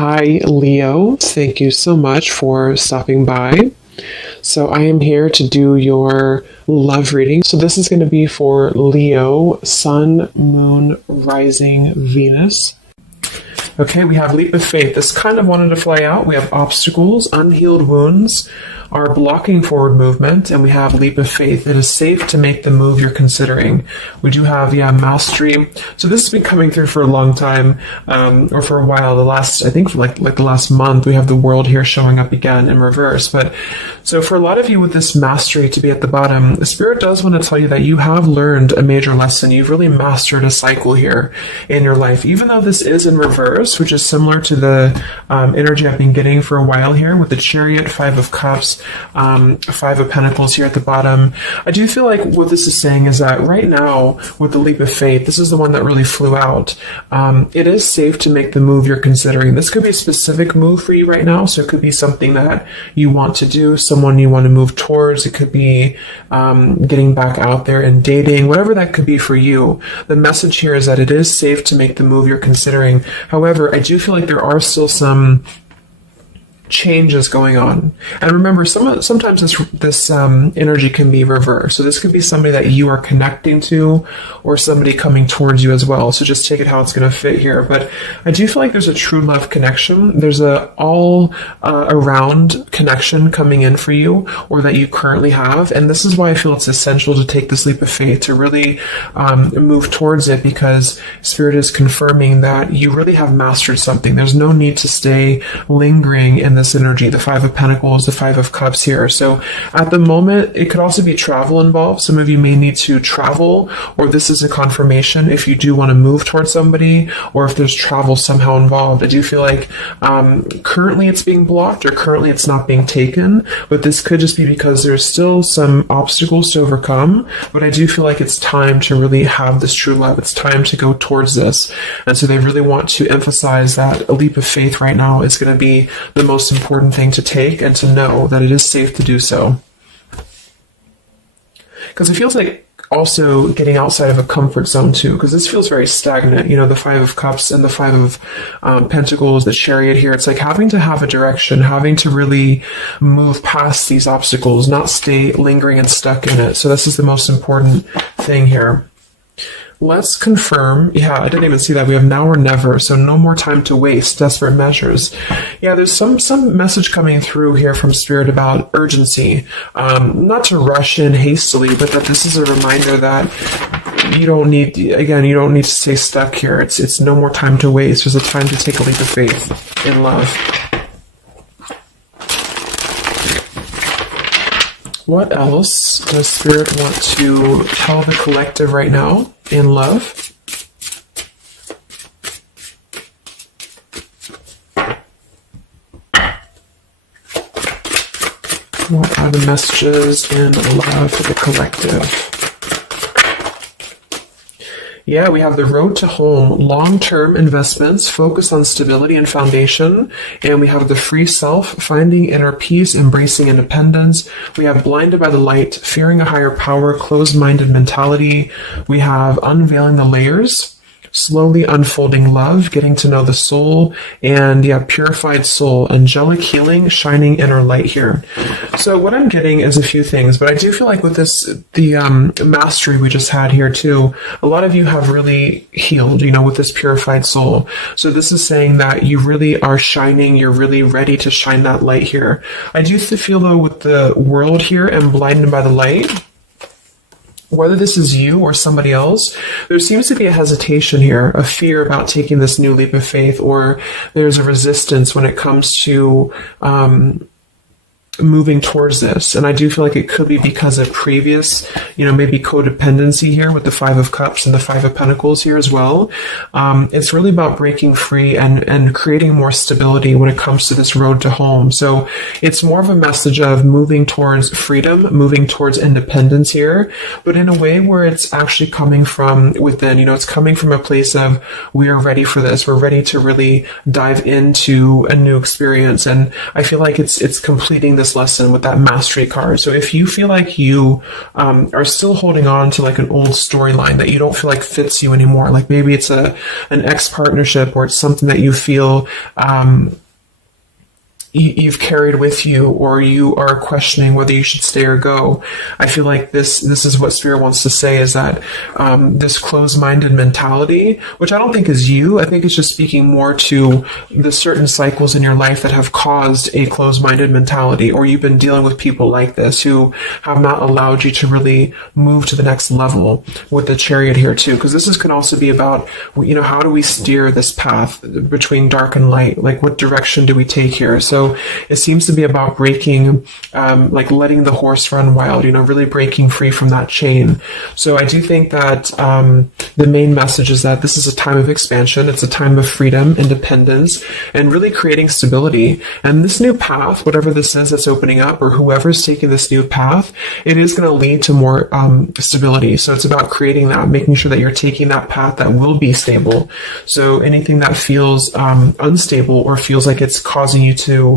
Hi, Leo. Thank you so much for stopping by. So, I am here to do your love reading. So, this is going to be for Leo, Sun, Moon, Rising, Venus. Okay, we have leap of faith. This kind of wanted to fly out. We have obstacles, unhealed wounds are blocking forward movement, and we have leap of faith. It is safe to make the move you're considering. We do have, mastery. So this has been coming through for a long time, or for a while. I think for like the last month, we have the world here showing up again in reverse. But so for a lot of you with this mastery to be at the bottom, the Spirit does want to tell you that you have learned a major lesson. You've really mastered a cycle here in your life, even though this is in reverse, which is similar to the energy I've been getting for a while here with the Chariot, Five of Cups, Five of Pentacles here at the bottom. I do feel like what this is saying is that right now, with the leap of faith, this is the one that really flew out. It is safe to make the move you're considering. This could be a specific move for you right now, so it could be something that you want to do, someone you want to move towards. It could be getting back out there and dating, whatever that could be for you. The message here is that it is safe to make the move you're considering. However, I do feel like there are still some changes going on. And remember, sometimes this energy can be reversed. So this could be somebody that you are connecting to or somebody coming towards you as well. So just take it how it's going to fit here. But I do feel like there's a true love connection. There's a all around connection coming in for you, or that you currently have. And this is why I feel it's essential to take this leap of faith, to really move towards it, because Spirit is confirming that you really have mastered something. There's no need to stay lingering in this energy, the Five of Pentacles, the Five of Cups here. So at the moment, it could also be travel involved. Some of you may need to travel, or this is a confirmation if you do want to move towards somebody, or if there's travel somehow involved. I do feel like currently it's being blocked, or currently it's not being taken, but this could just be because there's still some obstacles to overcome. But I do feel like it's time to really have this true love. It's time to go towards this. And so they really want to emphasize that a leap of faith right now is going to be the most important thing to take, and to know that it is safe to do so. Because it feels like also getting outside of a comfort zone too, because this feels very stagnant. The Five of Cups and the Five of Pentacles, the Chariot here. It's like having to have a direction, having to really move past these obstacles, not stay lingering and stuck in it. So this is the most important thing here. Let's confirm. Yeah, I didn't even see that. We have now or never, so no more time to waste. Desperate measures. Yeah, there's some message coming through here from Spirit about urgency. Not to rush in hastily, but that this is a reminder that you don't need to stay stuck here. It's no more time to waste. There's a time to take a leap of faith in love. What else does Spirit want to tell the collective right now in love? What are the messages in love for the collective? Yeah, we have the road to home, long-term investments, focus on stability and foundation. And we have the free self, finding inner peace, embracing independence. We have blinded by the light, fearing a higher power, closed-minded mentality. We have unveiling the layers, slowly unfolding love, getting to know the soul, and purified soul, angelic healing, shining inner light here. So what I'm getting is a few things, but I do feel like with this, the mastery we just had here too, a lot of you have really healed, with this purified soul. So this is saying that you really are shining, you're really ready to shine that light here. I do feel though with the world here and blinded by the light, whether this is you or somebody else, there seems to be a hesitation here, a fear about taking this new leap of faith, or there's a resistance when it comes to moving towards this. And I do feel like it could be because of previous, maybe codependency here with the Five of Cups and the Five of Pentacles here as well. It's really about breaking free and creating more stability when it comes to this road to home. So it's more of a message of moving towards freedom, moving towards independence here, but in a way where it's actually coming from within. It's coming from a place of, we are ready for this. We're ready to really dive into a new experience. And I feel like it's completing this this lesson with that mastery card. So if you feel like you are still holding on to like an old storyline that you don't feel like fits you anymore, like maybe it's an ex partnership, or it's something that you feel you've carried with you, or you are questioning whether you should stay or go. I feel like this is what Spirit wants to say, is that this closed-minded mentality, which I don't think is you, I think it's just speaking more to the certain cycles in your life that have caused a closed-minded mentality, or you've been dealing with people like this who have not allowed you to really move to the next level, with the Chariot here too, because can also be about, how do we steer this path between dark and light? Like, what direction do we take here? So it seems to be about breaking, like letting the horse run wild, really breaking free from that chain. So I do think that the main message is that this is a time of expansion. It's a time of freedom, independence, and really creating stability. And this new path, whatever this is that's opening up, or whoever's taking this new path, it is going to lead to more stability. So it's about creating that, making sure that you're taking that path that will be stable. So anything that feels unstable, or feels like it's causing you to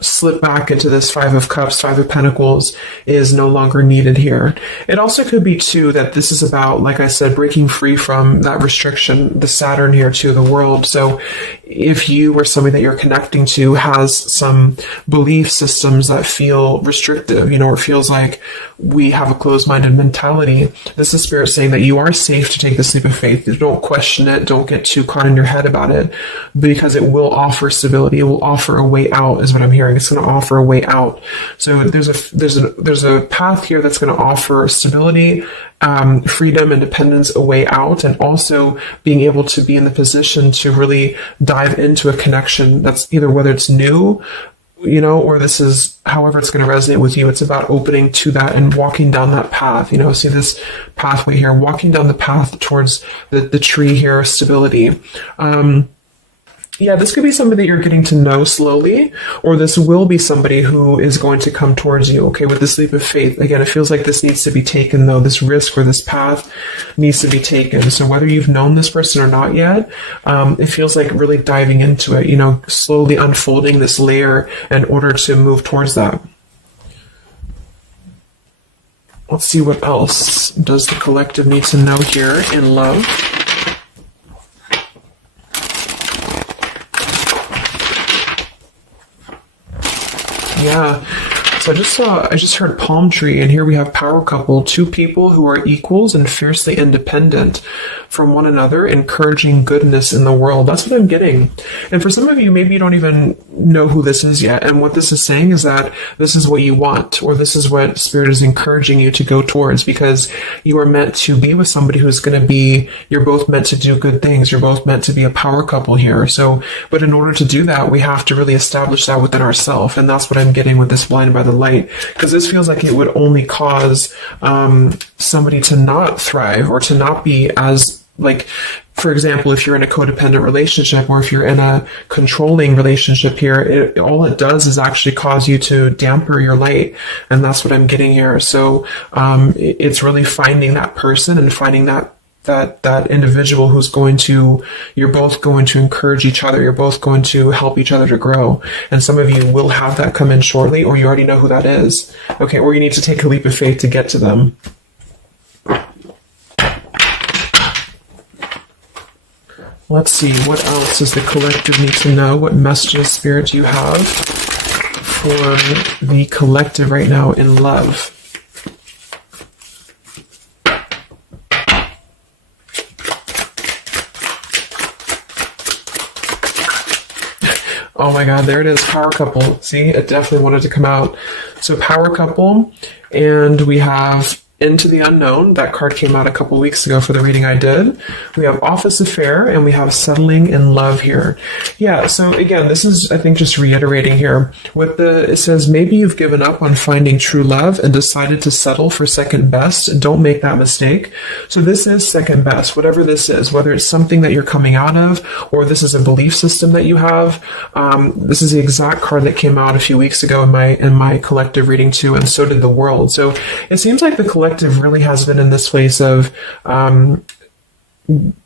slip back into this Five of Cups, Five of Pentacles, is no longer needed here. It also could be too that this is about, like I said, breaking free from that restriction, the Saturn here too, the world. So if you or somebody that you're connecting to has some belief systems that feel restrictive, or feels like we have a closed-minded mentality, this is Spirit saying that you are safe to take this leap of faith. Don't question it. Don't get too caught in your head about it, because it will offer stability. It will offer a way out, is what I'm hearing. It's going to offer a way out. So there's a path here that's going to offer stability, freedom, independence, a way out, and also being able to be in the position to really dive into a connection that's either, whether it's new, or this is however it's going to resonate with you. It's about opening to that and walking down that path. See this pathway here, walking down the path towards the tree here, stability. Yeah, this could be somebody that you're getting to know slowly, or this will be somebody who is going to come towards you, okay, with this leap of faith. Again, it feels like this needs to be taken, though. This risk or this path needs to be taken. So whether you've known this person or not yet, it feels like really diving into it, slowly unfolding this layer in order to move towards that. Let's see what else does the collective need to know here in love. Yeah, so I just heard palm tree, and here we have power couple, two people who are equals and fiercely independent from one another, encouraging goodness in the world. That's what I'm getting. And for some of you, maybe you don't even know who this is yet. And what this is saying is that this is what you want, or this is what Spirit is encouraging you to go towards, because you are meant to be with somebody who's going to be, you're both meant to do good things. You're both meant to be a power couple here. So, but in order to do that, we have to really establish that within ourselves. And that's what I'm getting with this Blinded by the Light, because this feels like it would only cause somebody to not thrive, or to not be as, like, for example, if you're in a codependent relationship, or if you're in a controlling relationship here, all it does is actually cause you to damper your light. And that's what I'm getting here. So it's really finding that person and finding that individual who's you're both going to encourage each other. You're both going to help each other to grow. And some of you will have that come in shortly, or you already know who that is. Okay, or you need to take a leap of faith to get to them. Let's see, what else does the collective need to know? What messages, Spirit, do you have for the collective right now in love? Oh my God, there it is, power couple. See, it definitely wanted to come out. So power couple, and we have Into the Unknown. That card came out a couple weeks ago for the reading I did. We have Office Affair, and we have Settling in Love here. Yeah, so again, this is, I think, just reiterating here. It says, maybe you've given up on finding true love and decided to settle for second best. Don't make that mistake. So this is second best, whatever this is, whether it's something that you're coming out of, or this is a belief system that you have. This is the exact card that came out a few weeks ago in my collective reading too, and so did the world. So it seems like the collective really has been in this place of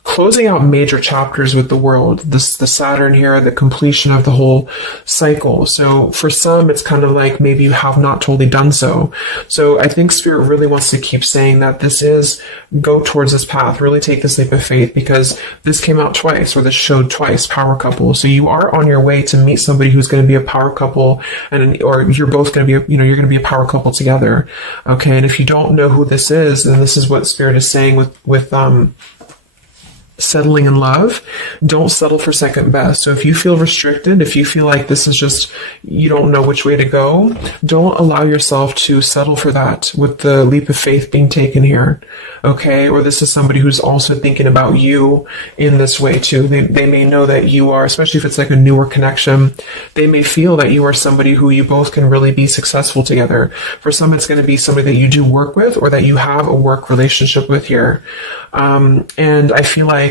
closing out major chapters with the world. The Saturn here, the completion of the whole cycle. So for some, it's kind of like maybe you have not totally done so. So I think Spirit really wants to keep saying that this is, go towards this path, really take this leap of faith, because this came out twice, or this showed twice, power couple. So you are on your way to meet somebody who's going to be a power couple, or you're both going to be, you're going to be a power couple together. Okay. And if you don't know who this is, then this is what Spirit is saying with settling in love. Don't settle for second best. So if you feel restricted, if you feel like this is just, you don't know which way to go, don't allow yourself to settle for that with the leap of faith being taken here. Okay. Or this is somebody who's also thinking about you in this way too. They may know that you are, especially if it's like a newer connection, they may feel that you are somebody who you both can really be successful together. For some, it's going to be somebody that you do work with, or that you have a work relationship with here. And I feel like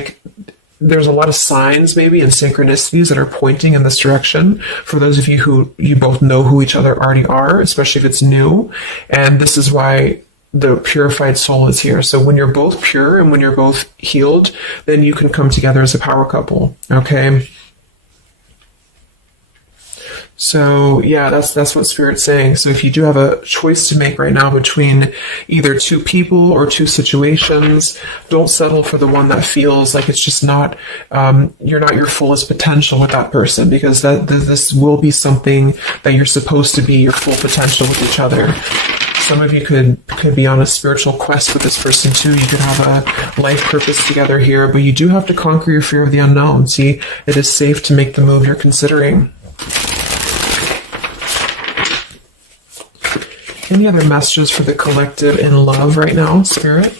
there's a lot of signs maybe and synchronicities that are pointing in this direction for those of you who you both know who each other already are, especially if it's new. And this is why the purified soul is here. So when you're both pure and when you're both healed, then you can come together as a power couple. Okay. So yeah, that's what Spirit's saying. So if you do have a choice to make right now between either two people or two situations, don't settle for the one that feels like it's just not, you're not your fullest potential with that person, because this will be something that you're supposed to be your full potential with each other. Some of you could be on a spiritual quest with this person too. You could have a life purpose together here, but you do have to conquer your fear of the unknown. See, it is safe to make the move you're considering. Any other messages for the collective in love right now, Spirit?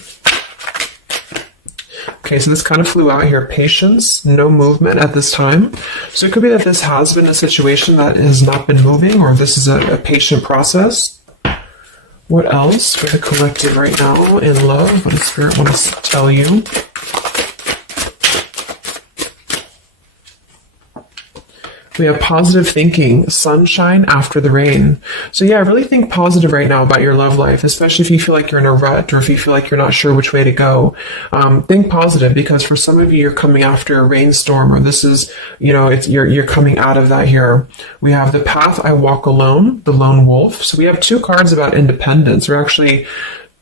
Okay, so this kind of flew out here. Patience, no movement at this time. So it could be that this has been a situation that has not been moving, or this is a patient process. What else for the collective right now in love? What does Spirit want to tell you? We have positive thinking, sunshine after the rain. So yeah, really think positive right now about your love life, especially if you feel like you're in a rut, or if you feel like you're not sure which way to go. Think positive, because for some of you, you're coming after a rainstorm, or this is, you're coming out of that here. We have the path I walk alone, the lone wolf. So we have two cards about independence, or actually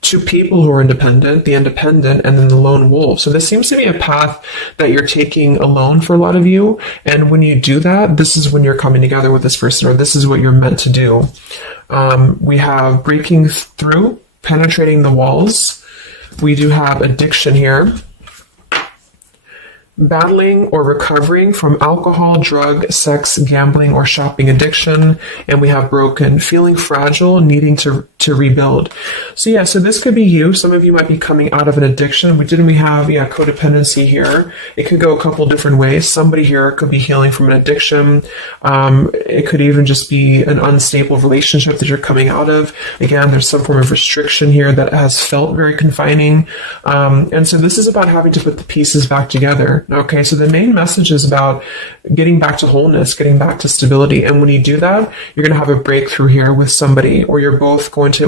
two people who are independent, the independent, and then the lone wolf. So this seems to be a path that you're taking alone for a lot of you. And when you do that, this is when you're coming together with this person, or this is what you're meant to do. We have breaking through, penetrating the walls. We do have addiction here. Battling or recovering from alcohol, drug, sex, gambling, or shopping addiction. And we have broken, feeling fragile, needing to rebuild. So yeah, so this could be you. Some of you might be coming out of an addiction. We have codependency here. It could go a couple different ways. Somebody here could be healing from an addiction. It could even just be an unstable relationship that you're coming out of. Again, there's some form of restriction here that has felt very confining. And so this is about having to put the pieces back together. Okay, so the main message is about getting back to wholeness, getting back to stability. And when you do that, you're going to have a breakthrough here with somebody, or you're both going to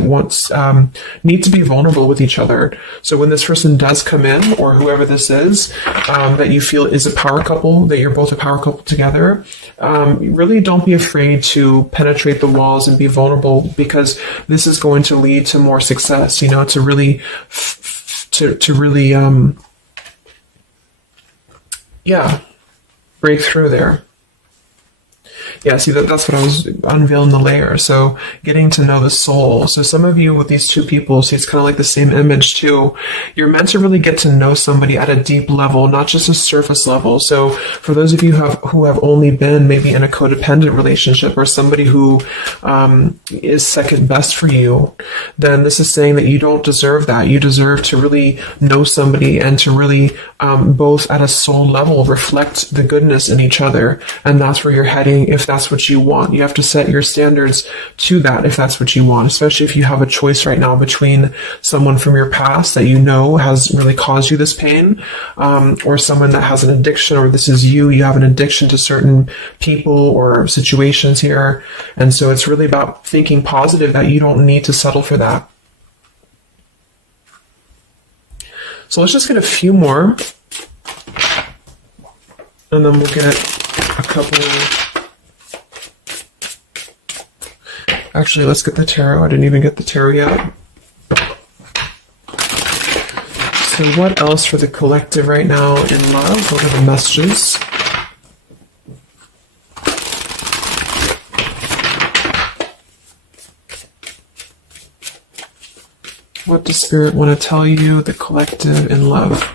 need to be vulnerable with each other. So when this person does come in, or whoever this is, that you feel is a power couple, that you're both a power couple together, really don't be afraid to penetrate the walls and be vulnerable, because this is going to lead to more success, to really, break through there. Yeah, see, that's what I was unveiling the layer. So getting to know the soul. So some of you with these two people, see, it's kind of like the same image too. You're meant to really get to know somebody at a deep level, not just a surface level. So for those of you who have only been maybe in a codependent relationship, or somebody who is second best for you, then this is saying that you don't deserve that. You deserve to really know somebody, and to really both at a soul level reflect the goodness in each other. And that's where you're heading if that's what you want. You have to set your standards to that if that's what you want, especially if you have a choice right now between someone from your past that has really caused you this pain, or someone that has an addiction, or this is you have an addiction to certain people or situations here. And so it's really about thinking positive, that you don't need to settle for that. So let's just get a few more. And then we'll get a couple. Actually, let's get the tarot. I didn't even get the tarot yet. So what else for the collective right now in love? What are the messages? What does Spirit want to tell you, the collective in love?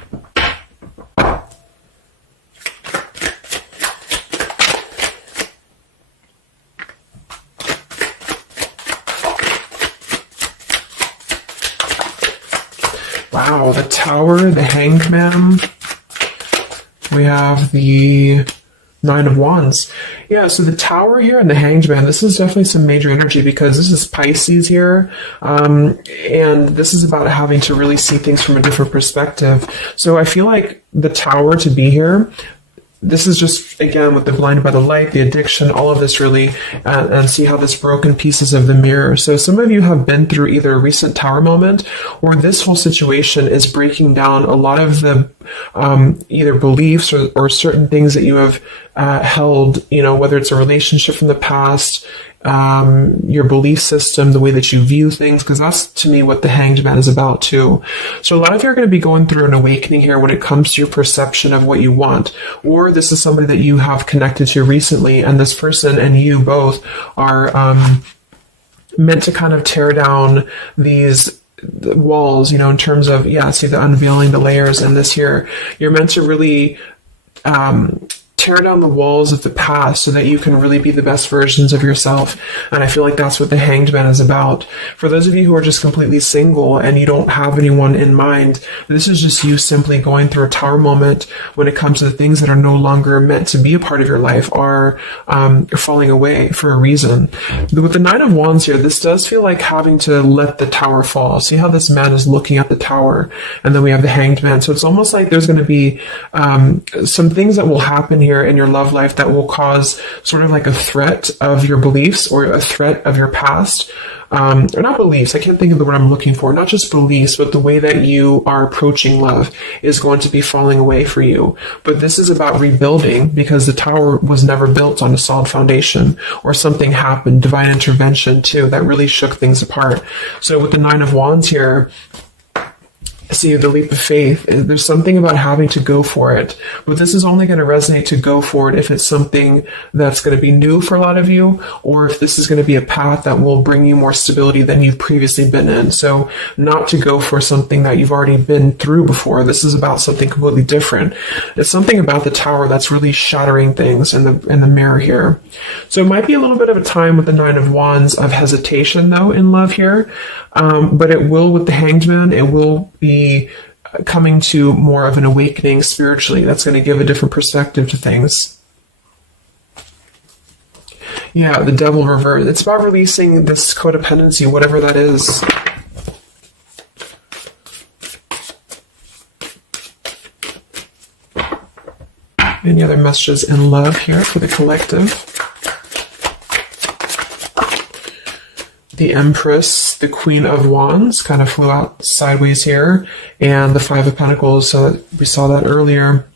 Wow, the Tower, the Hanged Man. We have the Nine of Wands. Yeah, so the Tower here and the Hanged Man, this is definitely some major energy because this is Pisces here. And this is about having to really see things from a different perspective. So I feel like the Tower to be here, this is just, again, with the blinded by the light, the addiction, all of this really, and see how this broken pieces of the mirror. So some of you have been through either a recent Tower moment or this whole situation is breaking down a lot of the either beliefs or certain things that you have held, you know, whether it's a relationship from the past, your belief system, the way that you view things, because that's to me what the Hanged Man is about too. So a lot of you are going to be going through an awakening here when it comes to your perception of what you want, or this is somebody that you have connected to recently, and this person and you both are meant to kind of tear down these walls, you know, in terms of, see the unveiling, the layers, and this here, you're meant to really tear down the walls of the past so that you can really be the best versions of yourself. And I feel like that's what the Hanged Man is about. For those of you who are just completely single and you don't have anyone in mind, this is just you simply going through a Tower moment when it comes to the things that are no longer meant to be a part of your life are falling away for a reason. With the Nine of Wands here, this does feel like having to let the Tower fall. See how this man is looking at the Tower, and then we have the Hanged Man. So it's almost like there's going to be some things that will happen here in your love life that will cause sort of like a threat of your beliefs or a threat of your past. Or not beliefs, I can't think of the word I'm looking for, not just beliefs, but the way that you are approaching love is going to be falling away for you. But this is about rebuilding because the Tower was never built on a solid foundation, or something happened, divine intervention too, that really shook things apart. So with the Nine of Wands here, see the leap of faith. There's something about having to go for it, but this is only going to resonate to go for it if it's something that's going to be new for a lot of you, or if this is going to be a path that will bring you more stability than you've previously been in. So not to go for something that you've already been through before. This is about something completely different. It's something about the Tower that's really shattering things in the mirror here. So it might be a little bit of a time with the Nine of Wands of hesitation though in love here. But it will, with the Hanged Man, it will be coming to more of an awakening spiritually. That's going to give a different perspective to things. Yeah, the Devil reverse. It's about releasing this codependency, whatever that is. Any other messages in love here for the collective? The Empress, the Queen of Wands, kind of flew out sideways here, and the Five of Pentacles, so we saw that earlier.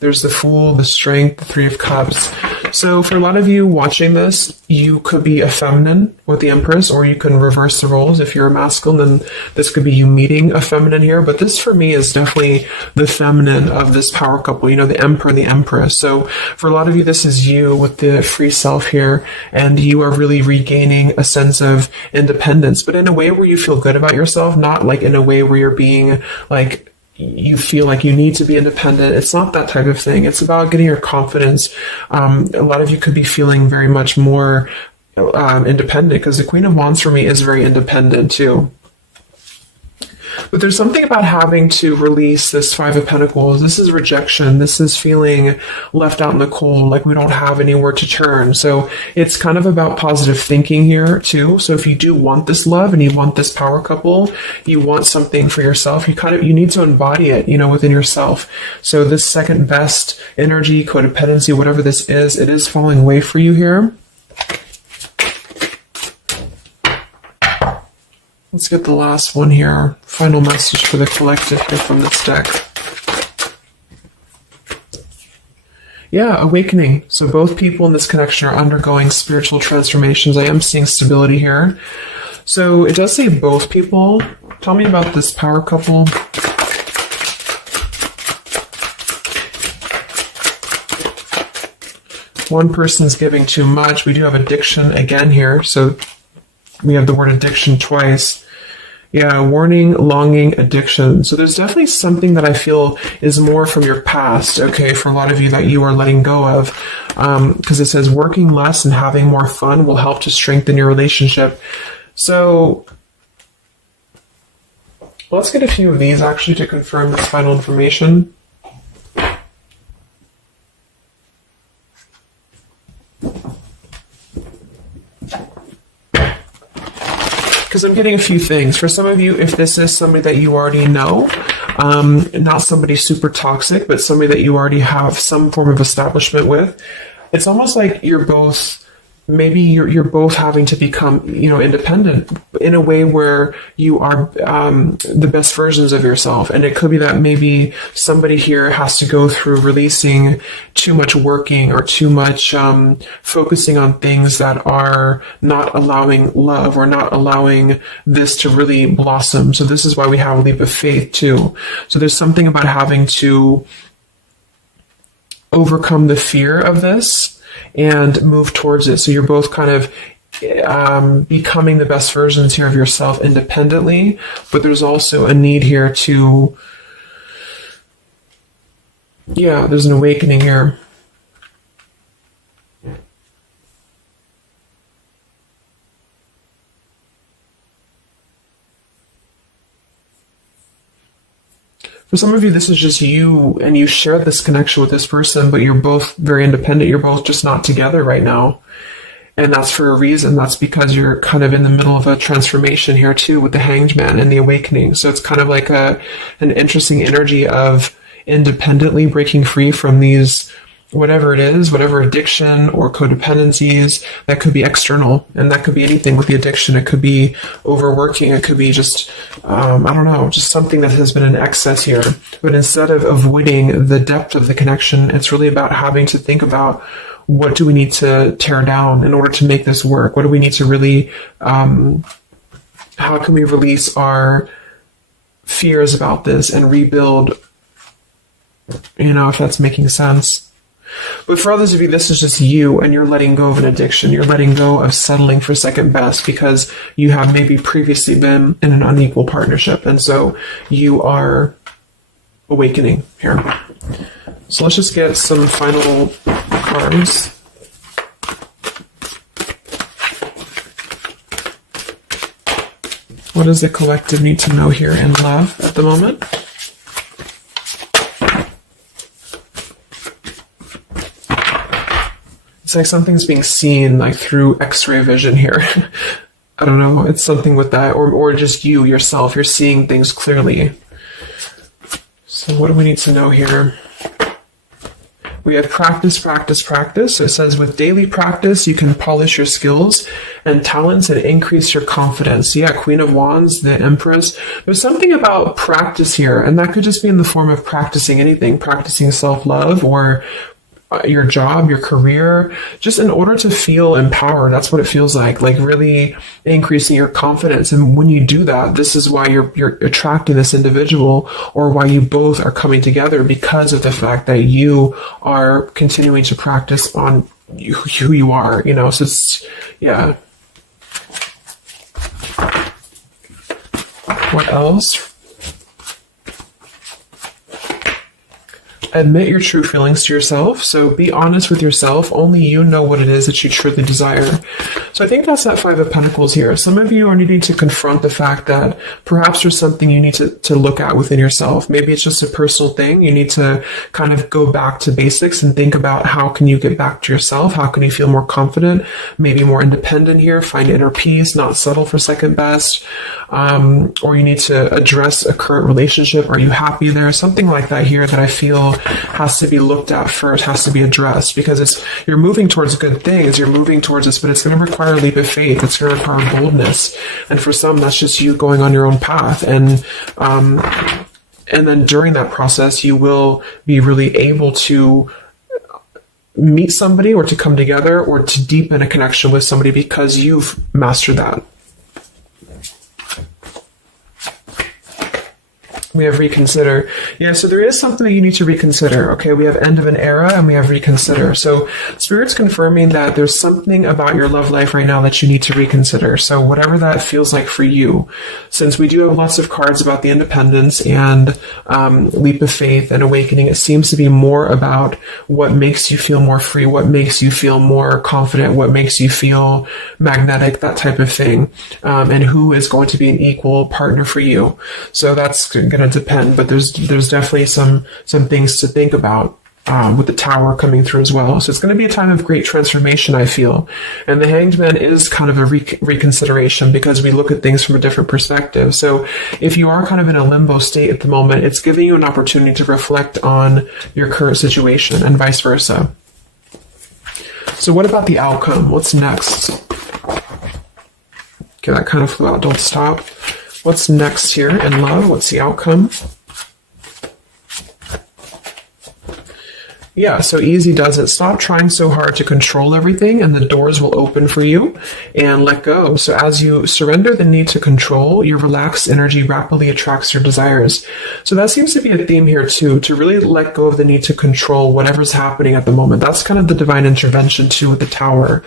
There's the Fool, the Strength, the Three of Cups. So for a lot of you watching this, you could be a feminine with the Empress, or you can reverse the roles. If you're a masculine, then this could be you meeting a feminine here. But this for me is definitely the feminine of this power couple, you know, the Emperor and the Empress. So for a lot of you, this is you with the free self here, and you are really regaining a sense of independence, but in a way where you feel good about yourself, not like in a way where you're being like, you feel like you need to be independent. It's not that type of thing. It's about getting your confidence. A lot of you could be feeling very much more independent, because the Queen of Wands for me is very independent too. But there's something about having to release this Five of Pentacles. This is rejection. This is feeling left out in the cold, like we don't have anywhere to turn. So it's kind of about positive thinking here too. So if you do want this love and you want this power couple, you want something for yourself, you need to embody it, you know, within yourself. So this second best energy, codependency, whatever this is, it is falling away for you here. Let's get the last one here. Our final message for the collective here from this deck. Yeah, awakening. So both people in this connection are undergoing spiritual transformations. I am seeing stability here. So it does say both people. Tell me about this power couple. One person's giving too much. We do have addiction again here. So we have the word addiction twice. Yeah, warning, longing, addiction. So there's definitely something that I feel is more from your past, okay, for a lot of you that you are letting go of. Because it says working less and having more fun will help to strengthen your relationship. So let's get a few of these actually to confirm this final information. Because I'm getting a few things. For some of you, if this is somebody that you already know, not somebody super toxic, but somebody that you already have some form of establishment with, it's almost like you're both, maybe you're both having to become, independent in a way where you are the best versions of yourself. And it could be that maybe somebody here has to go through releasing too much working or too much focusing on things that are not allowing love or not allowing this to really blossom. So this is why we have a leap of faith too. So there's something about having to overcome the fear of this and move towards it. So you're both kind of becoming the best versions here of yourself independently, but there's also a need here to, there's an awakening here. For some of you, this is just you, and you share this connection with this person, but you're both very independent. You're both just not together right now. And that's for a reason. That's because you're kind of in the middle of a transformation here too with the Hanged Man and the awakening. So it's kind of like an interesting energy of independently breaking free from these, whatever it is, whatever addiction or codependencies that could be external. And that could be anything with the addiction. It could be overworking. It could be just, just something that has been in excess here. But instead of avoiding the depth of the connection, it's really about having to think about, what do we need to tear down in order to make this work? What do we need to really, how can we release our fears about this and rebuild, if that's making sense. But for others of you, this is just you, and you're letting go of an addiction. You're letting go of settling for second best because you have maybe previously been in an unequal partnership. And so you are awakening here. So let's just get some final cards. What does the collective need to know here in love at the moment? It's like something's being seen like through X-ray vision here. I don't know. It's something with that, or just you yourself. You're seeing things clearly. So what do we need to know here? We have practice, practice, practice. So it says with daily practice, you can polish your skills and talents and increase your confidence. Yeah, Queen of Wands, the Empress. There's something about practice here, and that could just be in the form of practicing anything, practicing self-love or your job, your career, just in order to feel empowered. That's what it feels like really increasing your confidence. And when you do that, this is why you're attracting this individual, or why you both are coming together, because of the fact that you are continuing to practice on who you are, so it's, yeah. What else? Admit your true feelings to yourself. So be honest with yourself. Only you know what it is that you truly desire. So I think that's that Five of Pentacles here. Some of you are needing to confront the fact that perhaps there's something you need to look at within yourself. Maybe it's just a personal thing. You need to kind of go back to basics and think about how can you get back to yourself? How can you feel more confident, maybe more independent here, find inner peace, not settle for second best. Or you need to address a current relationship. Are you happy there? Something like that here that I feel has to be looked at first, has to be addressed, because you're moving towards good things, you're moving towards this, but it's going to require a leap of faith. It's going to require boldness. And for some, that's just you going on your own path. And then during that process, you will be really able to meet somebody or to come together or to deepen a connection with somebody because you've mastered that. We have reconsider. Yeah, so there is something that you need to reconsider. Okay, we have end of an era and we have reconsider. So Spirit's confirming that there's something about your love life right now that you need to reconsider. So whatever that feels like for you, since we do have lots of cards about the independence and leap of faith and awakening, it seems to be more about what makes you feel more free, what makes you feel more confident, what makes you feel magnetic, that type of thing, and who is going to be an equal partner for you. So that's going to depend, but there's definitely some things to think about with the Tower coming through as well. So it's going to be a time of great transformation, I feel. And the Hanged Man is kind of a reconsideration because we look at things from a different perspective. So if you are kind of in a limbo state at the moment, it's giving you an opportunity to reflect on your current situation and vice versa. So what about the outcome? What's next? Okay, that kind of flew out. Don't stop. What's next here in love? What's the outcome? Yeah, so easy does it. Stop trying so hard to control everything and the doors will open for you, and let go. So as you surrender the need to control, your relaxed energy rapidly attracts your desires. So that seems to be a theme here too, to really let go of the need to control whatever's happening at the moment. That's kind of the divine intervention too with the Tower.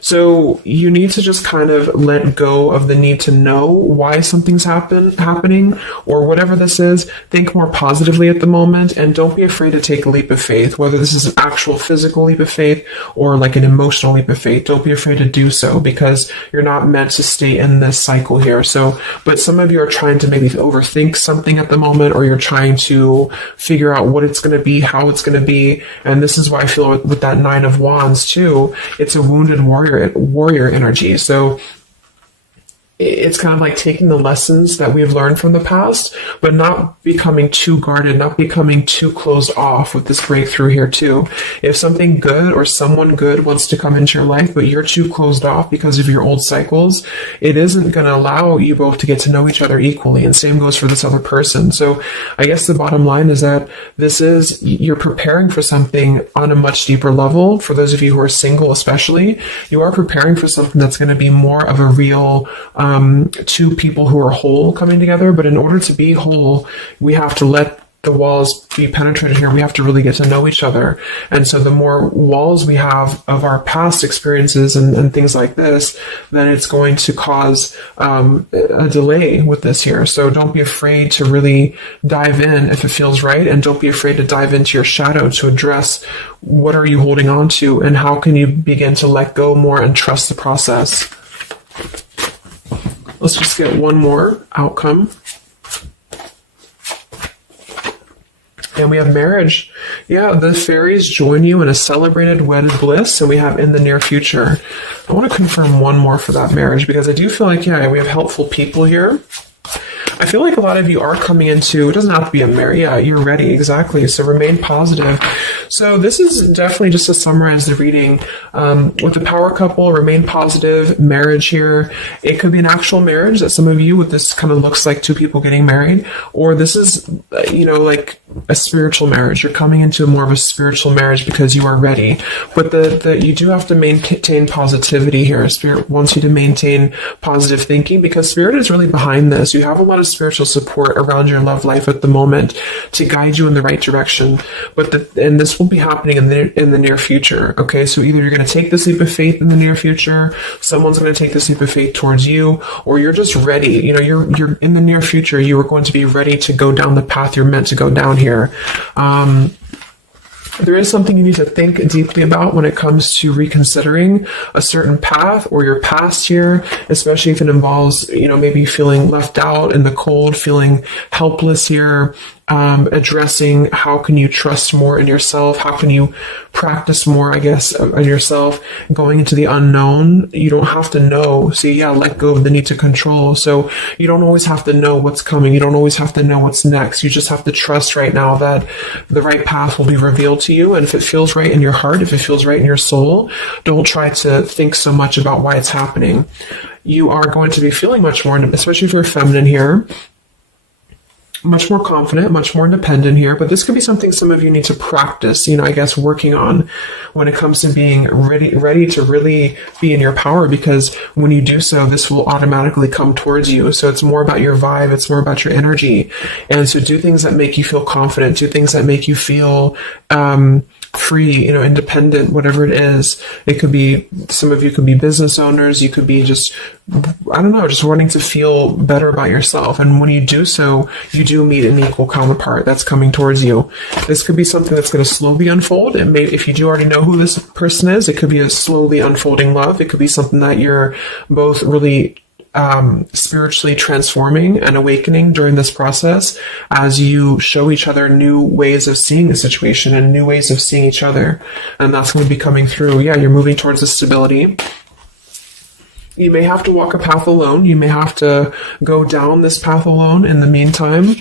So you need to just kind of let go of the need to know why something's happening or whatever this is. Think more positively at the moment and don't be afraid to take a leap of faith, whether this is an actual physical leap of faith or like an emotional leap of faith. Don't be afraid to do so because you're not meant to stay in this cycle here. So, but some of you are trying to maybe overthink something at the moment, or you're trying to figure out what it's going to be, how it's going to be. And this is why I feel with that Nine of Wands too, it's a wounded warrior energy. So it's kind of like taking the lessons that we've learned from the past, but not becoming too guarded, not becoming too closed off with this breakthrough here too. If something good or someone good wants to come into your life, but you're too closed off because of your old cycles, it isn't going to allow you both to get to know each other equally. And same goes for this other person. So I guess the bottom line is that you're preparing for something on a much deeper level. For those of you who are single especially, you are preparing for something that's going to be more of a real two people who are whole coming together. But in order to be whole, we have to let the walls be penetrated here. We have to really get to know each other. And so the more walls we have of our past experiences and things like this, then it's going to cause a delay with this here. So don't be afraid to really dive in if it feels right. And don't be afraid to dive into your shadow to address what are you holding on to and how can you begin to let go more and trust the process. Let's just get one more outcome. And we have marriage. Yeah, the fairies join you in a celebrated wedded bliss, and we have in the near future. I want to confirm one more for that marriage because I do feel like, yeah, we have helpful people here. I feel like a lot of you are coming into, it doesn't have to be a marriage. Yeah, you're ready. Exactly. So remain positive. So this is definitely just to summarize the reading. With the power couple, remain positive, marriage here. It could be an actual marriage that some of you with this kind of looks like two people getting married, or this is, like a spiritual marriage. You're coming into more of a spiritual marriage because you are ready. But you do have to maintain positivity here. Spirit wants you to maintain positive thinking because Spirit is really behind this. You have a lot of spiritual support around your love life at the moment to guide you in the right direction. And this will be happening in the near future. Okay, so either you're going to take this leap of faith in the near future, someone's going to take this leap of faith towards you, or you're just ready. You're in the near future. You are going to be ready to go down the path you're meant to go down here. There is something you need to think deeply about when it comes to reconsidering a certain path or your past here, especially if it involves, maybe feeling left out in the cold, feeling helpless here, addressing how can you trust more in yourself, how can you practice more, I guess, in yourself, going into the unknown. You don't have to know. See, yeah, let go of the need to control. So you don't always have to know what's coming. You don't always have to know what's next. You just have to trust right now that the right path will be revealed to you. And if it feels right in your heart, if it feels right in your soul, don't try to think so much about why it's happening. You are going to be feeling much more, especially if you're feminine here, much more confident, much more independent here, but this could be something some of you need to practice, I guess, working on when it comes to being ready to really be in your power, because when you do so, this will automatically come towards you. So it's more about your vibe, it's more about your energy. And so do things that make you feel confident, do things that make you feel free, independent, whatever it is. It could be, some of you could be business owners, you could be just wanting to feel better about yourself. And when you do so, you do meet an equal counterpart that's coming towards you. This could be something that's going to slowly unfold. And maybe if you do already know who this person is, it could be a slowly unfolding love. It could be something that you're both really spiritually transforming and awakening during this process as you show each other new ways of seeing the situation and new ways of seeing each other. And that's going to be coming through. Yeah, you're moving towards the stability. You may have to walk a path alone. You may have to go down this path alone in the meantime,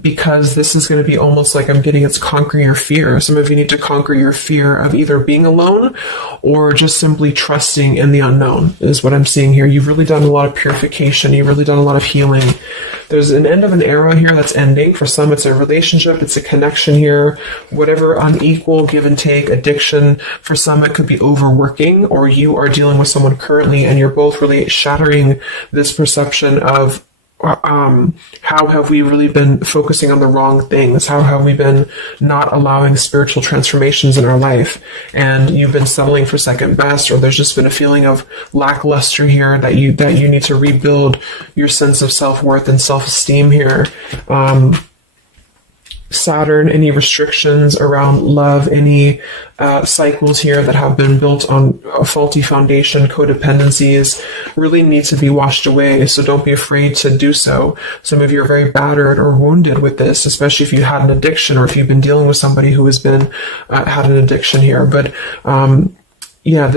because this is going to be almost like, I'm getting, it's conquering your fear. Some of you need to conquer your fear of either being alone or just simply trusting in the unknown, is what I'm seeing here. You've really done a lot of purification. You've really done a lot of healing. There's an end of an era here that's ending. For some, it's a relationship, it's a connection here, whatever unequal give and take, addiction. For some, it could be overworking, or you are dealing with someone currently and you're both really shattering this perception of how have we really been focusing on the wrong things? How have we been not allowing spiritual transformations in our life? And you've been settling for second best, or there's just been a feeling of lackluster here that you need to rebuild your sense of self-worth and self-esteem here. Saturn, any restrictions around love, any cycles here that have been built on a faulty foundation, codependencies, really need to be washed away. So don't be afraid to do so. Some of you are very battered or wounded with this, especially if you had an addiction or if you've been dealing with somebody who has been had an addiction here. But yeah,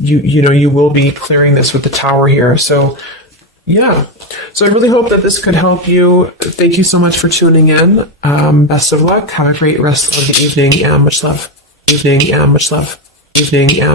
you will be clearing this with the Tower here. So yeah. So I really hope that this could help you. Thank you so much for tuning in. Best of luck. Have a great rest of the evening and much love. Evening and much love. Evening and